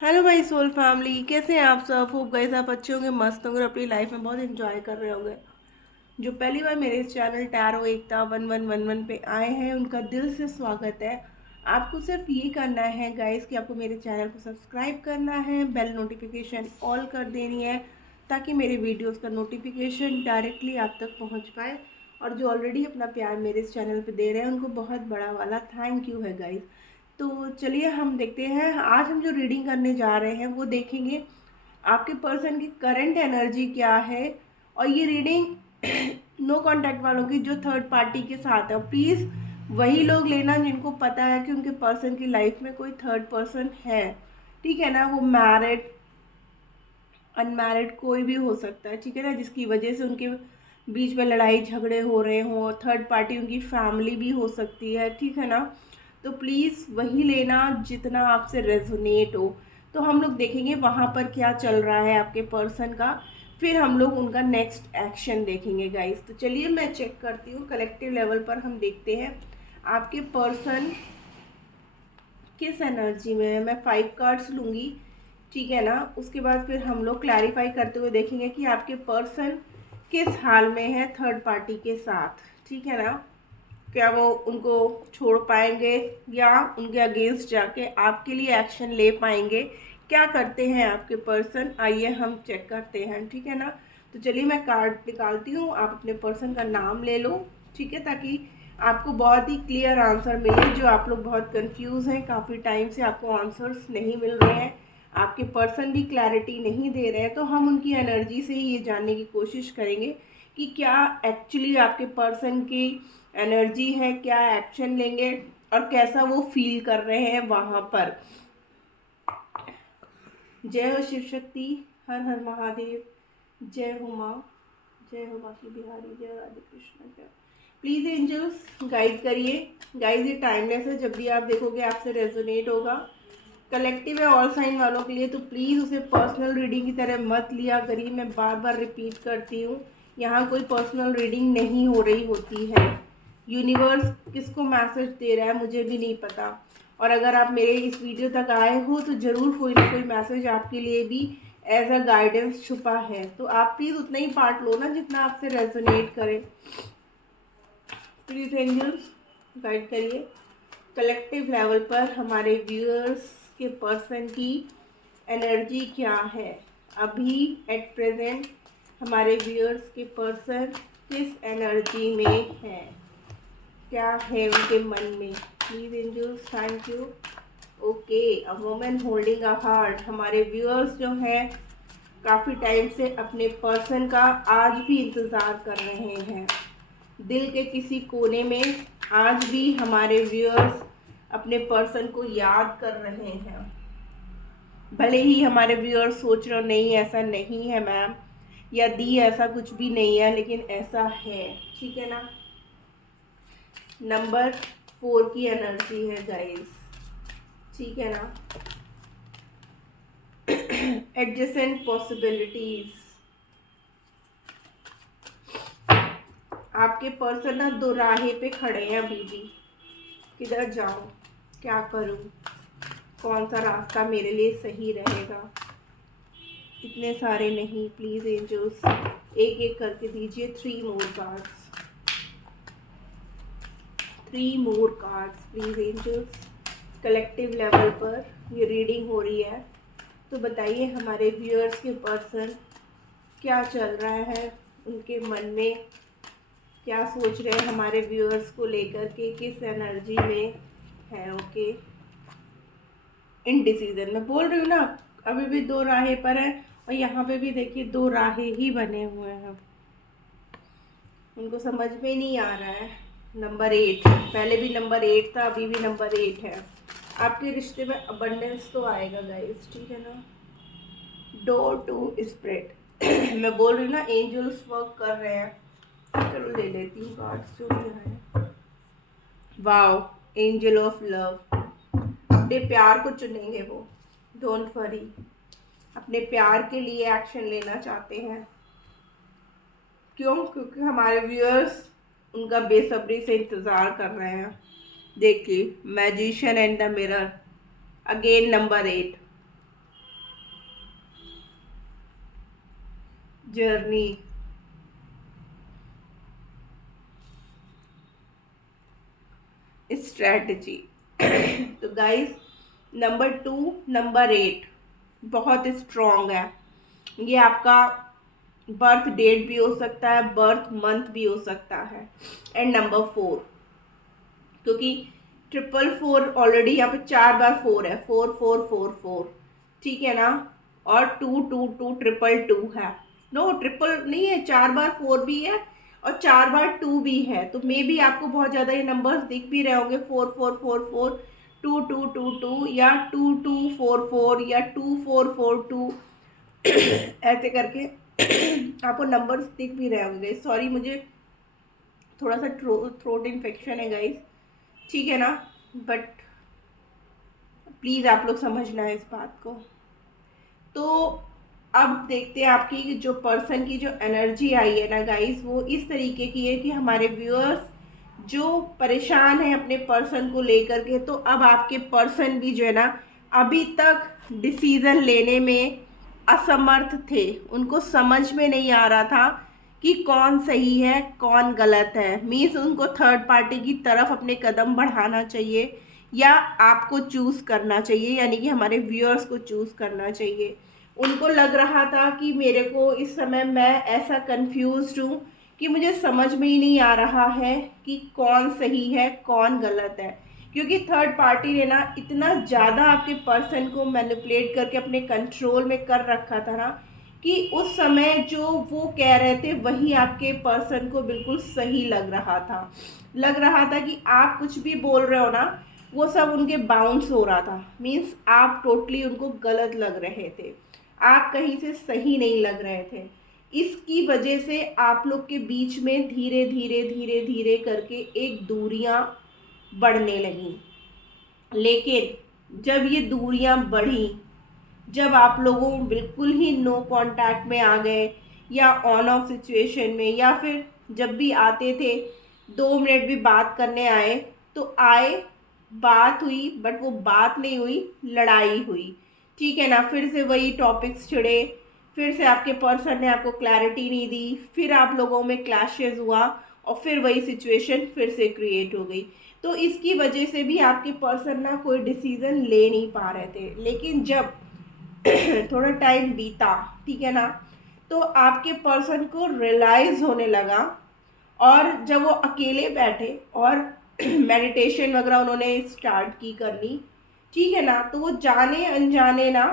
Hello भाई soul family, कैसे हैं आप सब। होप गाइस आप अच्छे होंगे, मस्त होंगे और अपनी लाइफ में बहुत एंजॉय कर रहे होंगे। जो पहली बार मेरे इस चैनल टैरो एकता 1111 पे आए हैं उनका दिल से स्वागत है। आपको सिर्फ ये करना है गाइस कि आपको मेरे चैनल को सब्सक्राइब करना है, बेल नोटिफिकेशन ऑल कर देनी है ताकि मेरे वीडियोस का नोटिफिकेशन डायरेक्टली आप तक पहुंच पाए। और जो ऑलरेडी अपना प्यार मेरे इस चैनल पे दे रहे हैं उनको बहुत बड़ा वाला थैंक यू है गाइस। तो चलिए हम देखते हैं, आज हम जो रीडिंग करने जा रहे हैं वो देखेंगे आपके पर्सन की करंट एनर्जी क्या है। और ये रीडिंग नो कांटेक्ट वालों की जो थर्ड पार्टी के साथ है, प्लीज़ वही लोग लेना जिनको पता है कि उनके पर्सन की लाइफ में कोई थर्ड पर्सन है। ठीक है ना, वो मैरिड अनमैरिड कोई भी हो सकता है, ठीक है ना, जिसकी वजह से उनके बीच में लड़ाई झगड़े हो रहे हों। थर्ड पार्टी उनकी फैमिली भी हो सकती है, ठीक है ना। तो प्लीज़ वही लेना जितना आपसे रेजोनेट हो। तो हम लोग देखेंगे वहाँ पर क्या चल रहा है आपके पर्सन का, फिर हम लोग उनका नेक्स्ट एक्शन देखेंगे गाइस। तो चलिए मैं चेक करती हूँ कलेक्टिव लेवल पर, हम देखते हैं आपके पर्सन किस एनर्जी में है। मैं 5 कार्ड्स लूँगी, ठीक है ना। उसके बाद फिर हम लोग क्लैरिफाई करते हुए देखेंगे कि आपके पर्सन किस हाल में है थर्ड पार्टी के साथ, ठीक है ना। क्या वो उनको छोड़ पाएंगे या उनके अगेंस्ट जाके आपके लिए एक्शन ले पाएंगे, क्या करते हैं आपके पर्सन, आइए हम चेक करते हैं, ठीक है ना। तो चलिए मैं कार्ड निकालती हूँ, आप अपने पर्सन का नाम ले लो, ठीक है, ताकि आपको बहुत ही क्लियर आंसर मिले। जो आप लोग बहुत कंफ्यूज हैं, काफ़ी टाइम से आपको आंसर्स नहीं मिल रहे हैं, आपके पर्सन भी क्लैरिटी नहीं दे रहे हैं, तो हम उनकी एनर्जी से ही ये जानने की कोशिश करेंगे कि क्या एक्चुअली आपके पर्सन की एनर्जी है, क्या एक्शन लेंगे और कैसा वो फील कर रहे हैं वहाँ पर। जय हो शिव शक्ति, हर हर महादेव, जय हो माँ, जय हो बाकी बिहारी, जय राधे कृष्ण। जय प्लीज़ एंजल्स गाइड करिए। गाइज ये टाइमलेस है, जब भी आप देखोगे आपसे रेजोनेट होगा। कलेक्टिव है ऑल साइन वालों के लिए, तो प्लीज़ उसे पर्सनल रीडिंग की तरह मत लिया करिए। मैं बार बार रिपीट करती हूँ, यहाँ कोई पर्सनल रीडिंग नहीं हो रही होती है। यूनिवर्स किसको मैसेज दे रहा है मुझे भी नहीं पता, और अगर आप मेरे इस वीडियो तक आए हो तो ज़रूर कोई ना कोई मैसेज आपके लिए भी एज अ गाइडेंस छुपा है। तो आप प्लीज़ उतना ही पार्ट लो ना जितना आपसे रेजोनेट करे। प्लीज़ एंजल्स गाइड करिए कलेक्टिव लेवल पर हमारे व्यूअर्स के पर्सन की एनर्जी क्या है अभी एट प्रेजेंट। हमारे व्यूअर्स के पर्सन किस एनर्जी में है, क्या है उनके मन में। Please angels thank you. Okay, a woman holding a heart. हमारे व्यूअर्स जो हैं काफ़ी टाइम से अपने पर्सन का आज भी इंतज़ार कर रहे हैं। दिल के किसी कोने में आज भी हमारे व्यूअर्स अपने पर्सन को याद कर रहे हैं। भले ही हमारे व्यूअर्स सोच रहे नहीं ऐसा नहीं है मैम, या दी ऐसा कुछ भी नहीं है, लेकिन ऐसा है, ठीक है ना। नंबर 4 की एनर्जी है गाइस, ठीक है ना। Adjacent possibilities. आपके पर्सन ना दो राहे पे खड़े हैं अभी भी, किधर जाऊं, क्या करूं, कौन सा रास्ता मेरे लिए सही रहेगा। इतने सारे नहीं, प्लीज एंजल्स एक एक करके दीजिए। 3 more cards, 3 more cards please angels. Collective level पर ये रीडिंग हो रही है, तो बताइए हमारे व्यूअर्स के पर्सन क्या चल रहा है उनके मन में, क्या सोच रहे हैं हमारे व्यूअर्स को लेकर के, किस एनर्जी में है। ओके, इनडिसीजन मैं बोल रही हूँ ना, अभी भी दो राहें पर है, और यहाँ पे भी देखिए दो राहें ही बने हुए हैं। उनको समझ में नहीं आ रहा है। नंबर 8, पहले भी नंबर 8 था, अभी भी नंबर 8 है। आपके रिश्ते में अबंडेंस तो आएगा गाइस, ठीक है ना। Door to spread. मैं बोल रही हूँ ना, एंजल्स वर्क कर रहे हैं। चलो ले लेती हूँ कार्ड्स जो भी है। Wow, angel of love. अपने प्यार को चुनेंगे वो, डोंट वरी। अपने प्यार के लिए एक्शन लेना चाहते हैं। क्यों? क्योंकि हमारे व्यूअर्स उनका बेसब्री से इंतज़ार कर रहे हैं। देखिए, magician and the mirror, again number 8। Journey. Strategy. तो गाइस, नंबर 2, नंबर 8 बहुत स्ट्रॉन्ग है। ये आपका बर्थ डेट भी हो सकता है, बर्थ मंथ भी हो सकता है। एंड नंबर 4, क्योंकि 444 ऑलरेडी यहाँ पे 4 बार 4 है, 4444, ठीक है ना। और 222 222 है। नो, ट्रिपल नहीं है, 4 बार 4 भी है और 4 बार 2 भी है। तो मे बी आपको बहुत ज़्यादा ये नंबर्स दिख भी रहे होंगे, 4444, 2222 या 2244 या 2442 ऐसे करके आपको नंबर्स दिख भी रहे होंगे। सॉरी, मुझे थोड़ा सा थ्रोट इन्फेक्शन है गाइस, ठीक है ना। बट प्लीज़ आप लोग समझना है इस बात को। तो अब देखते हैं आपकी जो पर्सन की जो एनर्जी आई है ना गाइस, वो इस तरीके की है कि हमारे व्यूअर्स जो परेशान है अपने पर्सन को लेकर के, तो अब आपके पर्सन भी जो है ना अभी तक डिसीज़न लेने में असमर्थ थे। उनको समझ में नहीं आ रहा था कि कौन सही है कौन गलत है। मीन्स उनको थर्ड पार्टी की तरफ अपने कदम बढ़ाना चाहिए या आपको चूज़ करना चाहिए, यानी कि हमारे व्यूअर्स को चूज़ करना चाहिए। उनको लग रहा था कि मेरे को इस समय मैं ऐसा कंफ्यूज्ड हूँ कि मुझे समझ में ही नहीं आ रहा है कि कौन सही है कौन गलत है, क्योंकि थर्ड पार्टी ने ना इतना ज़्यादा आपके पर्सन को मैनिपुलेट करके अपने कंट्रोल में कर रखा था ना कि उस समय जो वो कह रहे थे वही आपके पर्सन को बिल्कुल सही लग रहा था। लग रहा था कि आप कुछ भी बोल रहे हो ना, वो सब उनके बाउंस हो रहा था। मीन्स आप टोटली उनको गलत लग रहे थे, आप कहीं से सही नहीं लग रहे थे। इसकी वजह से आप लोग के बीच में धीरे धीरे धीरे धीरे करके एक दूरियां बढ़ने लगीं। लेकिन जब ये दूरियां बढ़ी, जब आप लोगों बिल्कुल ही नो कांटेक्ट में आ गए या ऑन ऑफ सिचुएशन में, या फिर जब भी आते थे 2 मिनट भी बात करने आए तो आए, बात हुई, बट वो बात नहीं हुई, लड़ाई हुई, ठीक है ना। फिर से वही टॉपिक्स छिड़े, फिर से आपके पर्सन ने आपको क्लैरिटी नहीं दी, फिर आप लोगों में क्लैशेस हुआ और फिर वही सिचुएशन फिर से क्रिएट हो गई। तो इसकी वजह से भी आपके पर्सन ना कोई डिसीज़न ले नहीं पा रहे थे। लेकिन जब थोड़ा टाइम बीता, ठीक है ना, तो आपके पर्सन को रियलाइज़ होने लगा। और जब वो अकेले बैठे और मेडिटेशन वगैरह उन्होंने स्टार्ट की करनी, ठीक है ना, तो वो जाने अनजाने ना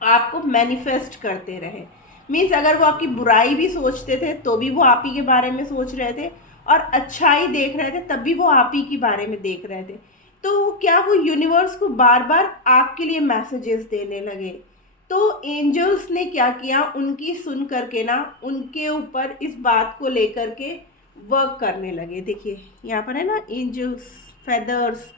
आपको मैनिफेस्ट करते रहे। मीन्स अगर वो आपकी बुराई भी सोचते थे तो भी वो आप ही के बारे में सोच रहे थे, और अच्छाई देख रहे थे तब भी वो आप ही के बारे में देख रहे थे। तो क्या वो यूनिवर्स को बार बार आपके लिए मैसेजेस देने लगे। तो एंजल्स ने क्या किया, उनकी सुन करके ना उनके ऊपर इस बात को लेकर के वर्क करने लगे। देखिए यहाँ पर है ना एंजल्स, फेदर्स,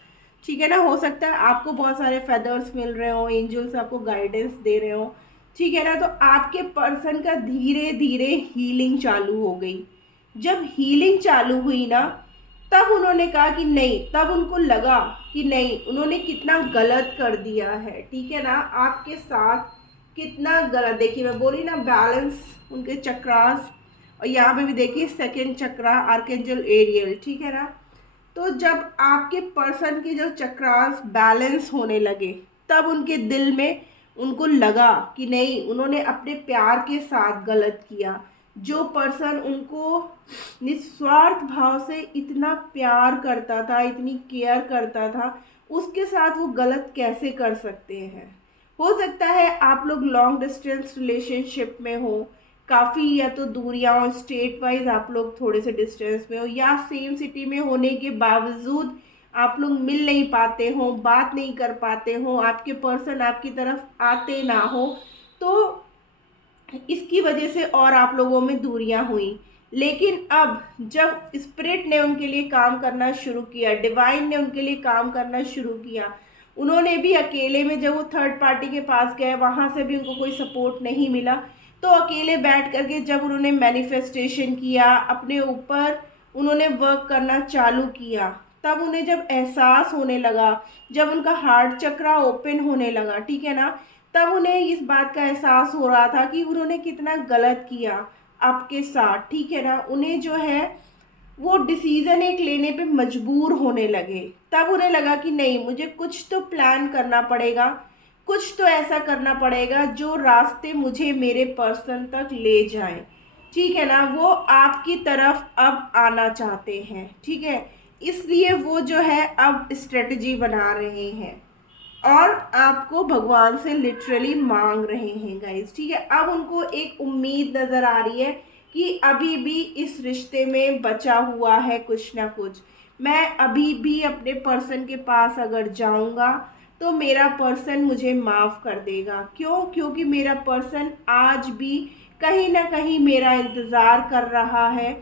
ठीक है ना। हो सकता है आपको बहुत सारे फेदर्स मिल रहे हो, एंजल्स आपको गाइडेंस दे रहे हो, ठीक है ना। तो आपके पर्सन का धीरे धीरे हीलिंग चालू हो गई। जब हीलिंग चालू हुई ना, तब उन्होंने कहा कि नहीं, तब उनको लगा कि नहीं, उन्होंने कितना गलत कर दिया है, ठीक है ना, आपके साथ कितना गलत। देखिए मैं बोली ना, बैलेंस उनके चक्रास, और यहाँ पे भी देखिए सेकंड चक्रा आर्कएंजल एरियल, ठीक है ना। तो जब आपके पर्सन के जो चक्रास बैलेंस होने लगे, तब उनके दिल में उनको लगा कि नहीं, उन्होंने अपने प्यार के साथ गलत किया। जो पर्सन उनको निस्वार्थ भाव से इतना प्यार करता था, इतनी केयर करता था, उसके साथ वो गलत कैसे कर सकते हैं। हो सकता है आप लोग लॉन्ग डिस्टेंस रिलेशनशिप में हो, काफ़ी, या तो दूरियां, स्टेट वाइज आप लोग थोड़े से डिस्टेंस में हो, या सेम सिटी में होने के बावजूद आप लोग मिल नहीं पाते हो, बात नहीं कर पाते हो, आपके पर्सन आपकी तरफ आते ना हो, तो इसकी वजह से और आप लोगों में दूरियां हुई। लेकिन अब जब स्पिरिट ने उनके लिए काम करना शुरू किया, डिवाइन ने उनके लिए काम करना शुरू किया, उन्होंने भी अकेले में, जब वो थर्ड पार्टी के पास गए वहाँ से भी उनको कोई सपोर्ट नहीं मिला, तो अकेले बैठ करके जब उन्होंने मैनिफेस्टेशन किया, अपने ऊपर उन्होंने वर्क करना चालू किया, तब उन्हें जब एहसास होने लगा, जब उनका हार्ट चक्रा ओपन होने लगा, ठीक है ना, तब उन्हें इस बात का एहसास हो रहा था कि उन्होंने कितना गलत किया आपके साथ, ठीक है ना। उन्हें जो है वो डिसीज़न एक लेने पे मजबूर होने लगे। तब उन्हें लगा कि नहीं, मुझे कुछ तो प्लान करना पड़ेगा, कुछ तो ऐसा करना पड़ेगा जो रास्ते मुझे मेरे पर्सन तक ले जाए, ठीक है ना। वो आपकी तरफ अब आना चाहते हैं, ठीक है। इसलिए वो जो है अब स्ट्रेटजी बना रहे हैं और आपको भगवान से लिटरली मांग रहे हैं गाइस, ठीक है। अब उनको एक उम्मीद नज़र आ रही है कि अभी भी इस रिश्ते में बचा हुआ है कुछ ना कुछ। मैं अभी भी अपने पर्सन के पास अगर जाऊंगा तो मेरा पर्सन मुझे माफ़ कर देगा। क्यों? क्योंकि मेरा पर्सन आज भी कहीं ना कहीं मेरा इंतज़ार कर रहा है,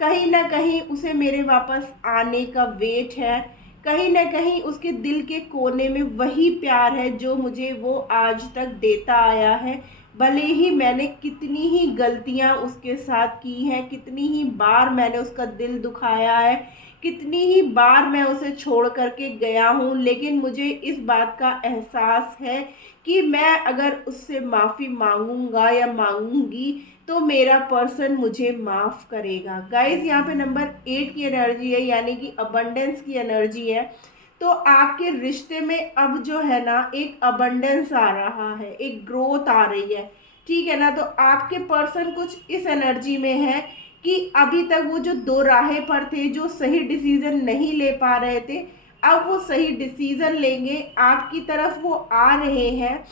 कहीं ना कहीं उसे मेरे वापस आने का वेट है, कहीं ना कहीं उसके दिल के कोने में वही प्यार है जो मुझे वो आज तक देता आया है। भले ही मैंने कितनी ही गलतियां उसके साथ की हैं, कितनी ही बार मैंने उसका दिल दुखाया है, कितनी ही बार मैं उसे छोड़ करके गया हूँ, लेकिन मुझे इस बात का एहसास है कि मैं अगर उससे माफ़ी मांगूंगा या मांगूंगी तो मेरा पर्सन मुझे माफ़ करेगा। गाइस, यहाँ पे नंबर 8 की एनर्जी है, यानी कि अबंडेंस की एनर्जी है। तो आपके रिश्ते में अब जो है ना एक अबंडेंस आ रहा है, एक ग्रोथ आ रही है, ठीक है ना। तो आपके पर्सन कुछ इस एनर्जी में है कि अभी तक वो जो दो राहें पर थे, जो सही डिसीजन नहीं ले पा रहे थे, अब वो सही डिसीजन लेंगे, आपकी तरफ वो आ रहे हैं।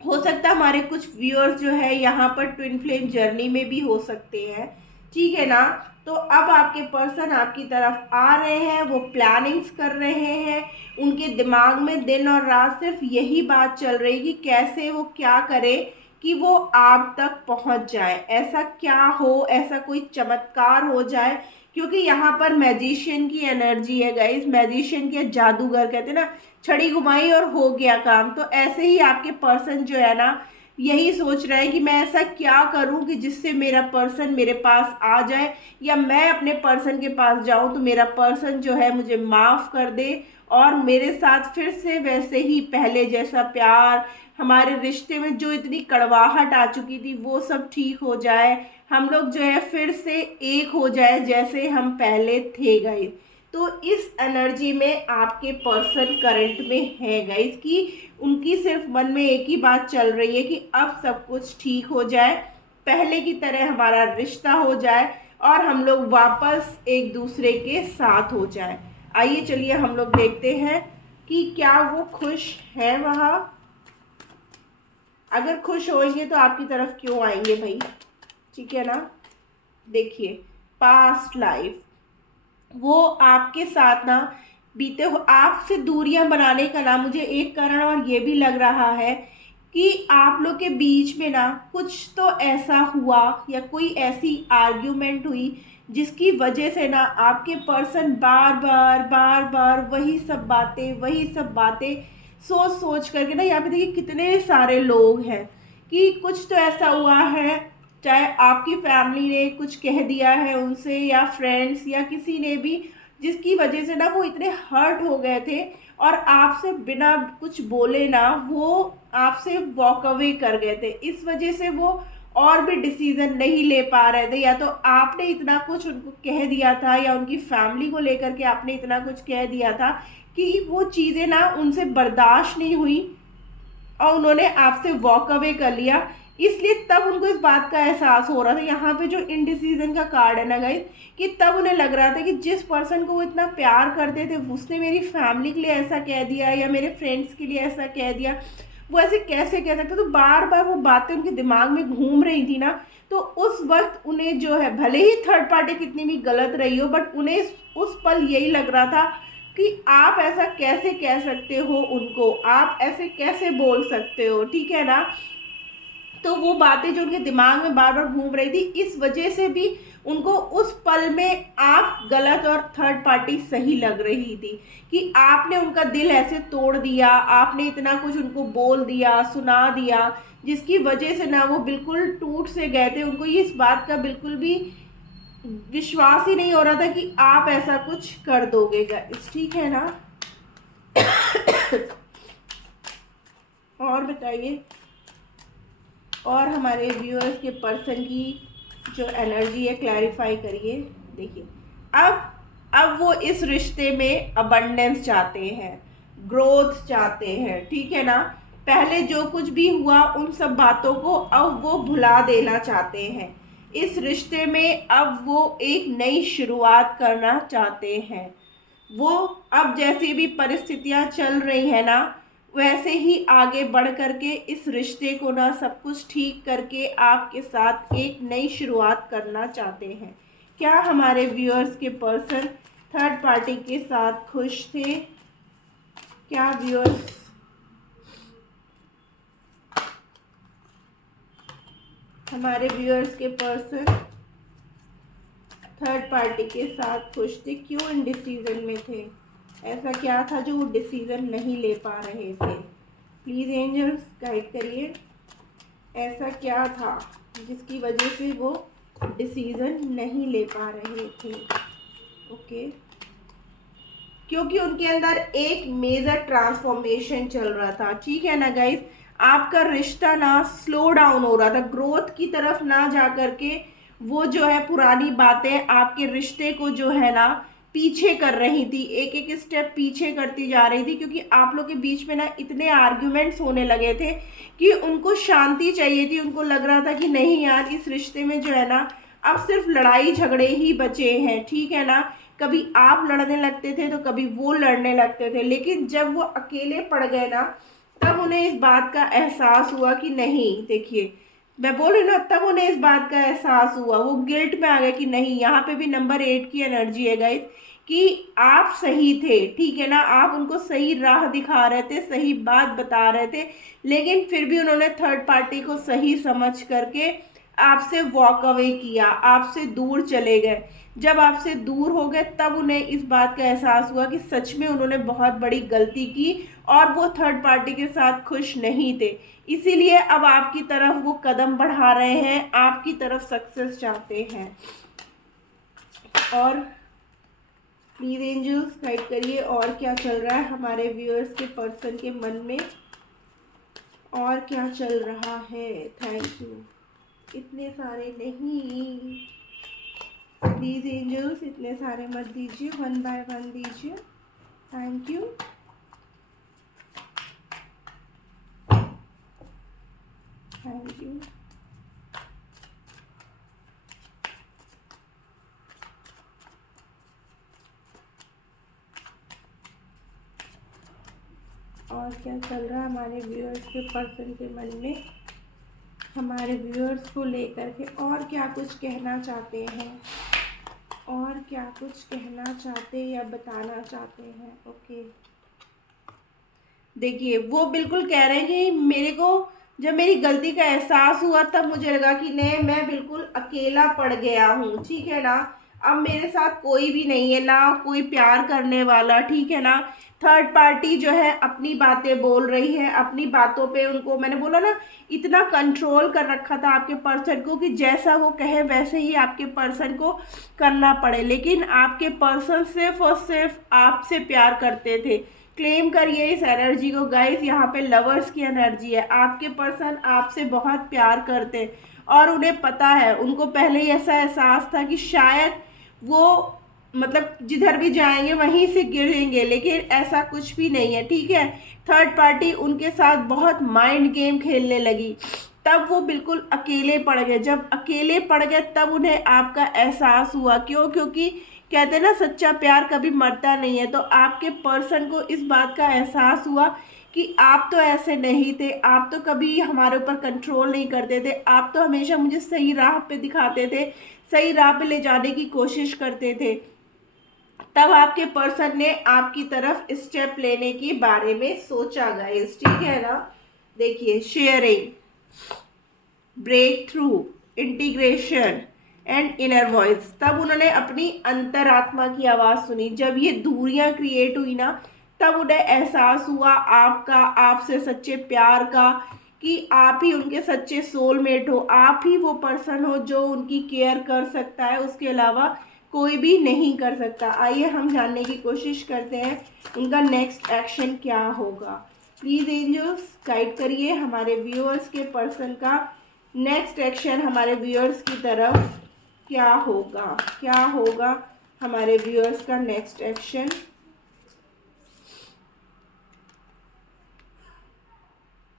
हो सकता है हमारे कुछ व्यूअर्स जो है यहाँ पर ट्विन फ्लेम जर्नी में भी हो सकते हैं, ठीक है ना। तो अब आपके पर्सन आपकी तरफ आ रहे हैं, वो प्लानिंग्स कर रहे हैं, उनके दिमाग में दिन और रात सिर्फ यही बात चल रही कि कैसे वो क्या करे कि वो आप तक पहुंच जाए, ऐसा क्या हो, ऐसा कोई चमत्कार हो जाए। क्योंकि यहाँ पर मैजिशियन की एनर्जी है गाइस, मैजिशियन के जादूगर कहते हैं ना, छड़ी घुमाई और हो गया काम। तो ऐसे ही आपके पर्सन जो है ना यही सोच रहे हैं कि मैं ऐसा क्या करूं कि जिससे मेरा पर्सन मेरे पास आ जाए, या मैं अपने पर्सन के पास जाऊं तो मेरा पर्सन जो है मुझे माफ़ कर दे और मेरे साथ फिर से वैसे ही पहले जैसा प्यार, हमारे रिश्ते में जो इतनी कड़वाहट आ चुकी थी वो सब ठीक हो जाए, हम लोग जो है फिर से एक हो जाए जैसे हम पहले थे गाइस। तो इस एनर्जी में आपके पर्सन करंट में है गाइस कि उनकी सिर्फ मन में एक ही बात चल रही है कि अब सब कुछ ठीक हो जाए, पहले की तरह हमारा रिश्ता हो जाए और हम लोग वापस एक दूसरे के साथ हो जाए। आइए चलिए हम लोग देखते हैं कि क्या वो खुश है वहाँ। अगर खुश होंगे तो आपकी तरफ क्यों आएंगे भाई, ठीक है ना। देखिए, पास्ट लाइफ, वो आपके साथ ना बीते हो, आपसे दूरियां बनाने का ना मुझे एक कारण और ये भी लग रहा है कि आप लोग के बीच में ना कुछ तो ऐसा हुआ या कोई ऐसी आर्ग्यूमेंट हुई जिसकी वजह से ना आपके पर्सन बार बार वही सब बातें सोच सोच करके ना, यहाँ पे देखिए कितने सारे लोग हैं कि कुछ तो ऐसा हुआ है, चाहे आपकी फैमिली ने कुछ कह दिया है उनसे या फ्रेंड्स या किसी ने भी, जिसकी वजह से ना वो इतने हर्ट हो गए थे और आपसे बिना कुछ बोले ना वो आपसे वॉक अवे कर गए थे। इस वजह से वो और भी डिसीजन नहीं ले पा रहे थे, या तो आपने इतना कुछ उनको कह दिया था या उनकी फैमिली को लेकर के आपने इतना कुछ कह दिया था कि वो चीज़ें ना उनसे बर्दाश्त नहीं हुई और उन्होंने आपसे वॉक अवे कर लिया। इसलिए तब उनको इस बात का एहसास हो रहा था, यहाँ पे जो इनडिसीजन का कार्ड है ना गाइस, कि तब उन्हें लग रहा था कि जिस पर्सन को वो इतना प्यार करते थे उसने मेरी फैमिली के लिए ऐसा कह दिया या मेरे फ्रेंड्स के लिए ऐसा कह दिया, वो ऐसे कैसे कह सकते। तो बार बार वो बातें उनके दिमाग में घूम रही थी ना। तो उस वक्त उन्हें जो है, भले ही थर्ड पार्टी कितनी भी गलत रही हो, बट उन्हें उस पल यही लग रहा था कि आप ऐसा कैसे कह सकते हो उनको, आप ऐसे कैसे बोल सकते हो, ठीक है ना। तो वो बातें जो उनके दिमाग में बार बार घूम रही थी, इस वजह से भी उनको उस पल में आप गलत और थर्ड पार्टी सही लग रही थी कि आपने उनका दिल ऐसे तोड़ दिया, आपने इतना कुछ उनको बोल दिया, सुना दिया, जिसकी वजह से ना वो बिल्कुल टूट से गए थे। उनको इस बात का बिल्कुल भी विश्वास ही नहीं हो रहा था कि आप ऐसा कुछ कर दोगे गाइस, ठीक है ना। और बताइए, और हमारे व्यूअर्स के पर्सन की जो एनर्जी है क्लैरिफाई करिए। देखिए, अब वो इस रिश्ते में अबंडेंस चाहते हैं, ग्रोथ चाहते हैं, ठीक है ना। पहले जो कुछ भी हुआ उन सब बातों को अब वो भुला देना चाहते हैं। इस रिश्ते में अब वो एक नई शुरुआत करना चाहते हैं। वो अब जैसी भी परिस्थितियां चल रही है ना, वैसे ही आगे बढ़ करके इस रिश्ते को ना सब कुछ ठीक करके आपके साथ एक नई शुरुआत करना चाहते हैं। क्या हमारे व्यूअर्स के पर्सन थर्ड पार्टी के साथ खुश थे? क्या व्यूअर्स हमारे व्यूअर्स के पर्सन थर्ड पार्टी के साथ खुश थे? क्यों इंडिसीजन में थे? ऐसा क्या था जो वो डिसीजन नहीं ले पा रहे थे? प्लीज़ एंजल्स गाइड करिए, ऐसा क्या था जिसकी वजह से वो डिसीजन नहीं ले पा रहे थे? ओके, क्योंकि उनके अंदर एक मेजर ट्रांसफॉर्मेशन चल रहा था, ठीक है ना गाइस। आपका रिश्ता ना स्लो डाउन हो रहा था, ग्रोथ की तरफ ना जा करके वो जो है पुरानी बातें आपके रिश्ते को जो है ना पीछे कर रही थी, एक एक स्टेप पीछे करती जा रही थी, क्योंकि आप लोग के बीच में ना इतने आर्ग्यूमेंट्स होने लगे थे कि उनको शांति चाहिए थी। उनको लग रहा था कि नहीं यार, इस रिश्ते में जो है ना अब सिर्फ लड़ाई झगड़े ही बचे हैं, ठीक है ना। कभी आप लड़ने लगते थे तो कभी वो लड़ने लगते थे, लेकिन जब वो अकेले पड़ गए ना तब उन्हें इस बात का एहसास हुआ कि नहीं, देखिए मैं बोल रही ना, तब उन्हें इस बात का एहसास हुआ, वो गिल्ट में आ गए कि नहीं, यहाँ पे भी नंबर 8 की एनर्जी है गाइस, कि आप सही थे, ठीक है ना। आप उनको सही राह दिखा रहे थे, सही बात बता रहे थे, लेकिन फिर भी उन्होंने थर्ड पार्टी को सही समझ करके आपसे वॉक अवे किया, आपसे दूर चले गए। जब आपसे दूर हो गए तब उन्हें इस बात का एहसास हुआ कि सच में उन्होंने बहुत बड़ी गलती की और वो थर्ड पार्टी के साथ खुश नहीं थे। इसीलिए अब आपकी तरफ वो कदम बढ़ा रहे हैं, आपकी तरफ सक्सेस चाहते हैं। और प्लीज एंजल्स गाइड करिए, और क्या चल रहा है हमारे व्यूअर्स के पर्सन के मन में, और क्या चल रहा है? Thank you. इतने सारे नहीं, प्लीज एंजल्स इतने सारे मत दीजिए, 1 बाय 1 दीजिए। Thank you. Thank you. और क्या चल रहा है हमारे व्यूअर्स के पर्सन के मन में, हमारे व्यूअर्स को लेकर के और क्या कुछ कहना चाहते हैं, और क्या कुछ कहना चाहते या बताना चाहते हैं? ओके, देखिए वो बिल्कुल कह रहे हैं कि मेरे को जब मेरी गलती का एहसास हुआ तब मुझे लगा कि नहीं, मैं बिल्कुल अकेला पड़ गया हूँ, ठीक है ना। अब मेरे साथ कोई भी नहीं है, ना कोई प्यार करने वाला, ठीक है ना। थर्ड पार्टी जो है अपनी बातें बोल रही है, अपनी बातों पे उनको, मैंने बोला ना, इतना कंट्रोल कर रखा था आपके पर्सन को कि जैसा वो कहे वैसे ही आपके पर्सन को करना पड़े। लेकिन आपके पर्सन सिर्फ और सिर्फ आपसे प्यार करते थे। क्लेम करिए इस एनर्जी को गाइस, यहाँ पे लवर्स की एनर्जी है। आपके पर्सन आपसे बहुत प्यार करते हैं और उन्हें पता है, उनको पहले ही ऐसा एहसास था कि शायद वो मतलब जिधर भी जाएंगे वहीं से गिरेंगे, लेकिन ऐसा कुछ भी नहीं है, ठीक है। थर्ड पार्टी उनके साथ बहुत माइंड गेम खेलने लगी, तब वो बिल्कुल अकेले पड़ गए। जब अकेले पड़ गए तब उन्हें आपका एहसास हुआ। क्यों? क्योंकि कहते हैं ना, सच्चा प्यार कभी मरता नहीं है। तो आपके पर्सन को इस बात का एहसास हुआ कि आप तो ऐसे नहीं थे, आप तो कभी हमारे ऊपर कंट्रोल नहीं करते थे, आप तो हमेशा मुझे सही राह पे दिखाते थे, सही राह पे ले जाने की कोशिश करते थे। तब आपके पर्सन ने आपकी तरफ स्टेप लेने के बारे में सोचा गाइस, ठीक है ना। देखिए, sharing, breakthrough, integration and inner voice, तब उन्होंने अपनी अंतरात्मा की आवाज़ सुनी। जब ये दूरियां क्रिएट हुई ना, तब उन्हें एहसास हुआ आपका, आपसे सच्चे प्यार का, कि आप ही उनके सच्चे सोलमेट हो, आप ही वो पर्सन हो जो उनकी केयर कर सकता है, उसके अलावा कोई भी नहीं कर सकता। आइए हम जानने की कोशिश करते हैं उनका नेक्स्ट एक्शन क्या होगा। प्लीज़ एंजल्स गाइड करिए हमारे व्यूअर्स के पर्सन का नेक्स्ट एक्शन हमारे व्यूअर्स की तरफ क्या होगा, क्या होगा हमारे व्यूअर्स का next action.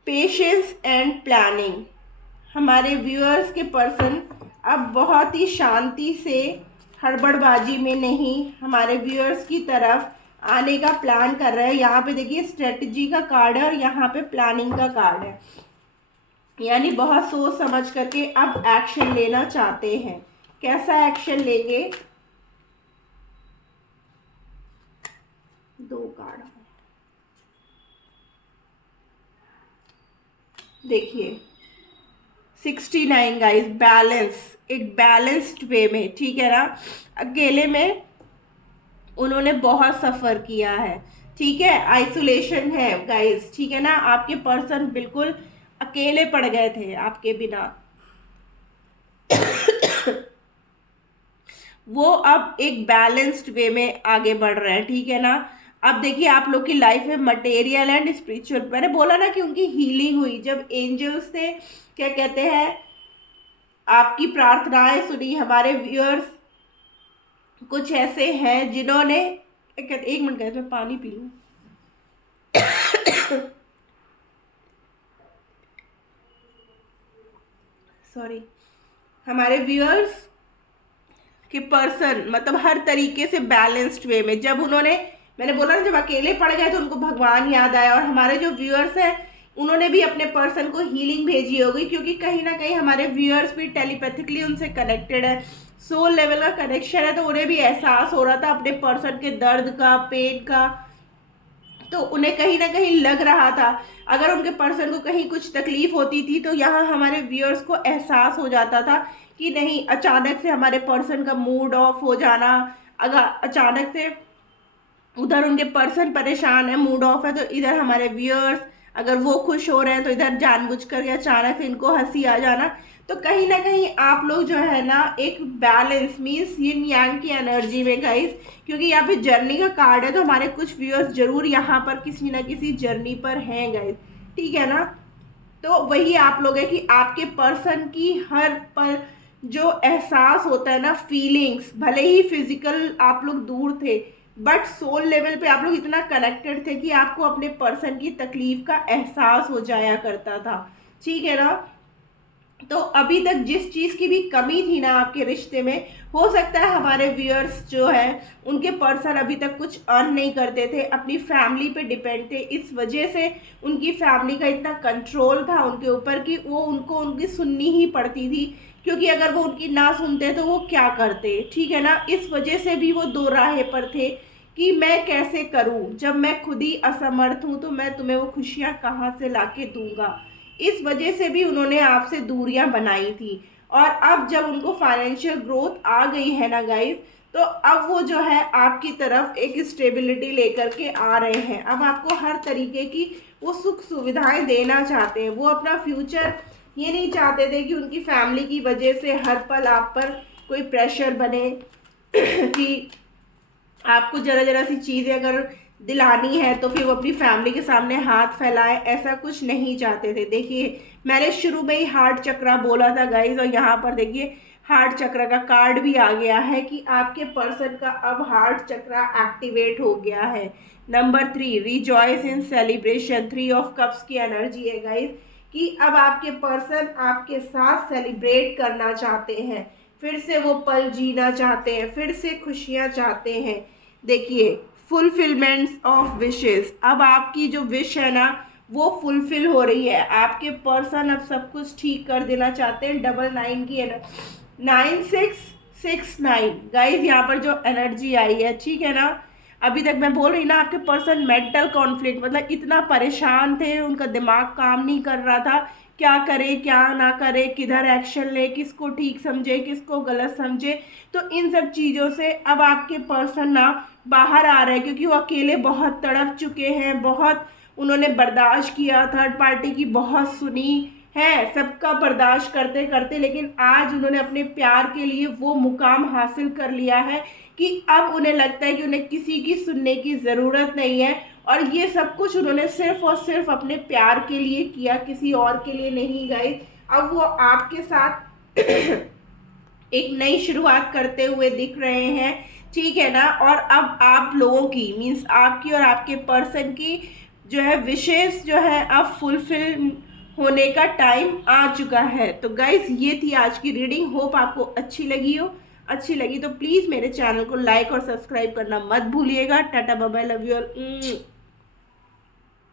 Patience and planning. हमारे व्यूअर्स के पर्सन अब बहुत ही शांति से, हड़बड़बाजी में नहीं, हमारे व्यूअर्स की तरफ आने का प्लान कर रहे हैं। यहाँ पे देखिए स्ट्रेटजी का कार्ड है और यहाँ पे प्लानिंग का कार्ड है, यानी बहुत सोच समझ करके अब एक्शन लेना चाहते हैं। कैसा एक्शन लेंगे? दो कार्ड देखिए 69 गाइस, बैलेंस, एक बैलेंस्ड वे में, ठीक है ना। अकेले में उन्होंने बहुत सफ़र किया है, ठीक है, आइसोलेशन है गाइस, ठीक है ना। आपके पर्सन बिल्कुल अकेले पड़ गए थे आपके बिना। वो अब एक बैलेंस्ड वे में आगे बढ़ रहे हैं, ठीक है ना। अब देखिए आप लोग की लाइफ में मटेरियल एंड स्पिरिचुअल, मैंने बोला ना कि उनकी हीलिंग हुई जब एंजल्स ने क्या कहते हैं आपकी प्रार्थनाएं सुनी। हमारे व्यूअर्स कुछ ऐसे हैं जिन्होंने, एक मिनट गाइस मैं पानी पी लूं। सॉरी। हमारे व्यूअर्स के पर्सन मतलब हर तरीके से बैलेंस्ड वे में, जब उन्होंने, मैंने बोला ना जब अकेले पड़ गए तो उनको भगवान याद आया। और हमारे जो व्यूअर्स हैं उन्होंने भी अपने पर्सन को हीलिंग भेजी होगी, क्योंकि कहीं ना कहीं हमारे व्यूअर्स भी टेलीपैथिकली उनसे कनेक्टेड है, सोल लेवल का कनेक्शन है। तो उन्हें भी एहसास हो रहा था अपने पर्सन के दर्द का, पेन का। तो उन्हें कहीं ना कहीं लग रहा था अगर उनके पर्सन को कहीं कुछ तकलीफ होती थी तो यहाँ हमारे व्यूअर्स को एहसास हो जाता था कि नहीं, अचानक से हमारे पर्सन का मूड ऑफ हो जाना, अगर अचानक से उधर उनके पर्सन परेशान है, मूड ऑफ है, तो इधर हमारे व्यूअर्स अगर वो खुश हो रहे हैं तो इधर जानबूझ कर अचानक से इनको हंसी आ जाना। तो कहीं ना कहीं आप लोग जो है ना एक बैलेंस मीन्स यिन यांग की एनर्जी में गाइस, क्योंकि यहाँ पे जर्नी का कार्ड है तो हमारे कुछ व्यूअर्स जरूर यहाँ पर किसी ना किसी जर्नी पर हैं गाइस, ठीक है ना। तो वही आप लोग है कि आपके पर्सन की हर पल जो एहसास होता है ना, फीलिंग्स, भले ही फिजिकल आप लोग दूर थे बट सोल लेवल पे आप लोग इतना कनेक्टेड थे कि आपको अपने पर्सन की तकलीफ का एहसास हो जाया करता था, ठीक है ना। तो अभी तक जिस चीज़ की भी कमी थी ना आपके रिश्ते में, हो सकता है हमारे व्यूअर्स जो है उनके पर्सन अभी तक कुछ अर्न नहीं करते थे, अपनी फैमिली पे डिपेंड थे, इस वजह से उनकी फैमिली का इतना कंट्रोल था उनके ऊपर कि वो उनको उनकी सुननी ही पड़ती थी, क्योंकि अगर वो उनकी ना सुनते तो वो क्या करते, ठीक है ना। इस वजह से भी वो दो राहे पर थे कि मैं कैसे करूं, जब मैं खुद ही असमर्थ हूं तो मैं तुम्हें वो खुशियां कहाँ से लाके दूंगा। इस वजह से भी उन्होंने आपसे दूरियां बनाई थी। और अब जब उनको फाइनेंशियल ग्रोथ आ गई है ना गाइस, तो अब वो जो है आपकी तरफ एक स्टेबिलिटी लेकर के आ रहे हैं। अब आपको हर तरीके की वो सुख सुविधाएं देना चाहते हैं। वो अपना फ्यूचर ये नहीं चाहते थे कि उनकी फैमिली की वजह से हर पल आप पर कोई प्रेशर बने कि आपको ज़रा ज़रा सी चीज़ें अगर दिलानी है तो फिर वो अपनी फैमिली के सामने हाथ फैलाए, ऐसा कुछ नहीं चाहते थे। देखिए मैंने शुरू में ही हार्ट चक्रा बोला था गाइज, और यहाँ पर देखिए हार्ट चक्र का कार्ड भी आ गया है कि आपके पर्सन का अब हार्ट चक्रा एक्टिवेट हो गया है। Number 3, rejoice in celebration, 3 of cups की एनर्जी है गाइज, कि अब आपके पर्सन आपके साथ सेलिब्रेट करना चाहते हैं, फिर से वो पल जीना चाहते हैं, फिर से खुशियाँ चाहते हैं। देखिए फुलफिलमेंट्स ऑफ विशेस, अब आपकी जो विश है ना वो फुलफिल हो रही है। आपके पर्सन अब सब कुछ ठीक कर देना चाहते हैं। 99 की 9669 गाइज यहाँ पर जो एनर्जी आई है, ठीक है ना। अभी तक मैं बोल रही ना आपके पर्सन मेंटल कॉन्फ्लिक्ट, मतलब इतना परेशान थे, उनका दिमाग काम नहीं कर रहा था, क्या करे क्या ना करे, किधर एक्शन ले, किसको ठीक समझे किसको गलत समझे। तो इन सब चीज़ों से अब आपके पर्सन ना बाहर आ रहे हैं, क्योंकि वो अकेले बहुत तड़प चुके हैं, बहुत उन्होंने बर्दाश्त किया, थर्ड पार्टी की बहुत सुनी हैं, सबका बर्दाश्त करते करते, लेकिन आज उन्होंने अपने प्यार के लिए वो मुकाम हासिल कर लिया है कि अब उन्हें लगता है कि उन्हें किसी की सुनने की ज़रूरत नहीं है। और ये सब कुछ उन्होंने सिर्फ और सिर्फ अपने प्यार के लिए किया, किसी और के लिए नहीं गई। अब वो आपके साथ एक नई शुरुआत करते हुए दिख रहे हैं, ठीक है ना। और अब आप लोगों की मीन्स आपकी और आपके पर्सन की जो है विशेष जो है अब फुलफिल होने का टाइम आ चुका है। तो गाइज ये थी आज की रीडिंग, होप आपको अच्छी लगी हो। अच्छी लगी तो प्लीज़ मेरे चैनल को लाइक और सब्सक्राइब करना मत भूलिएगा। Tata bye bye, love you all.